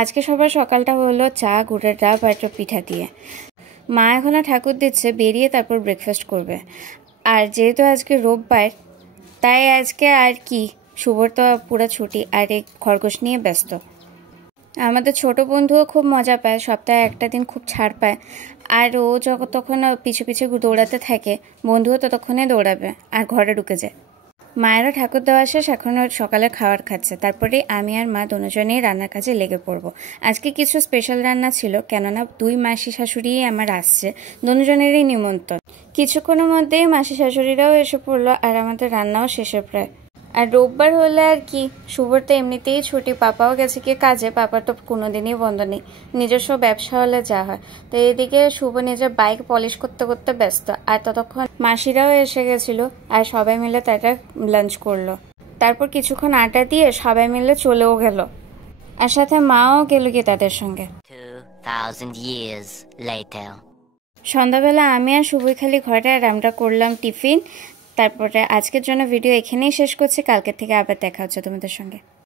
আজকে সবার সকালটা হলো চা, গুড়ের ডাব আর একটা পিঠা দিয়ে। মা এখনো ঠাকুর দিচ্ছে, বেরিয়ে তারপর ব্রেকফাস্ট করবে। আর যেহেতু আজকে রোববার, তাই আজকে আর কি, শুভর তো পুরো ছুটি আর এই খরগোশ নিয়ে ব্যস্ত। আমাদের ছোট বন্ধুও খুব মজা পায়, সপ্তাহে একটা দিন খুব ছাড় পায়। আর ও যতক্ষণ পিছু পিছু দৌড়াতে থাকে, বন্ধুও ততক্ষণে দৌড়াবে আর ঘরে ঢুকে যায়। মায়েরও ঠাকুর দেওয়া শেষ, এখন সকালে খাবার খাচ্ছে। তারপরে আমি আর মা দুজনেই রান্নার কাজে লেগে পড়বো। আজকে কিছু স্পেশাল রান্না ছিল, কেননা 2 মাসি শাশুড়িই আমার আসছে, দুজনেরই নিমন্ত্রণ। কিছুক্ষণের মধ্যেই মাসি শাশুড়িরাও এসে পড়লো আর আমাদের রান্নাও শেষে প্রায়। আর রোববার হলে আর কি, শুভর তো এমনিতেই ছুটি, পাপাও গেছে কি কাজে, পাপার তো কোনোদিনই বন্ধ নেই, নিজস্ব ব্যবসা হলে যা হয়। তো এইদিকে শুভ নিজের বাইক পলিশ করতে করতে ব্যস্ত, আর ততক্ষণ মাসিরাও এসে গেছিল আর সবাই মিলে তারা লাঞ্চ করলো। তারপর কিছুক্ষণ আড্ডা দিয়ে সবাই মিলে চলেও গেল, আর সাথে মাও গেল গিয়ে তাদের সঙ্গে। 2000 years later. সন্ধ্যাবেলা আমি আর শুভই খালি ঘরে, আর আমরা করলাম টিফিন। তারপরে আজকের জন্য ভিডিও এখানেই শেষ করছি, কালকের থেকে আবার দেখা হচ্ছে তোমাদের সঙ্গে।